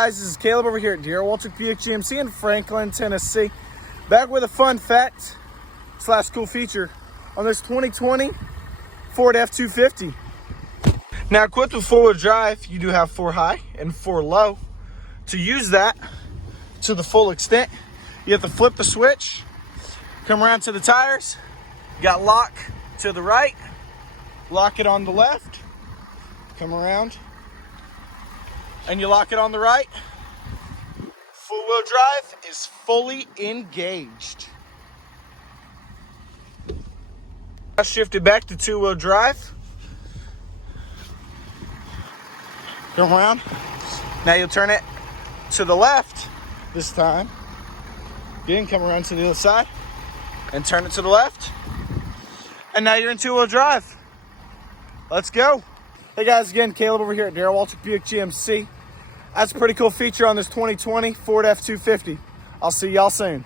guys? This is Caleb over here at Walter Buick GMC in Franklin, Tennessee. Back with a fun fact / cool feature on this 2020 Ford F-250. Now, equipped with 4-wheel drive, you do have 4 high and 4 low. To use that to the full extent, you have to flip the switch, come around to the tires, you got lock to the right, lock it on the left, come around, and you lock it on the right. Full wheel drive is fully engaged. I shifted back to 2-wheel drive. Come around. Now you'll turn it to the left this time. Again, come around to the other side and turn it to the left. And now you're in 2-wheel drive. Let's go. Hey guys, again, Caleb over here at Walter Buick GMC. That's a pretty cool feature on this 2020 Ford F-250. I'll see y'all soon.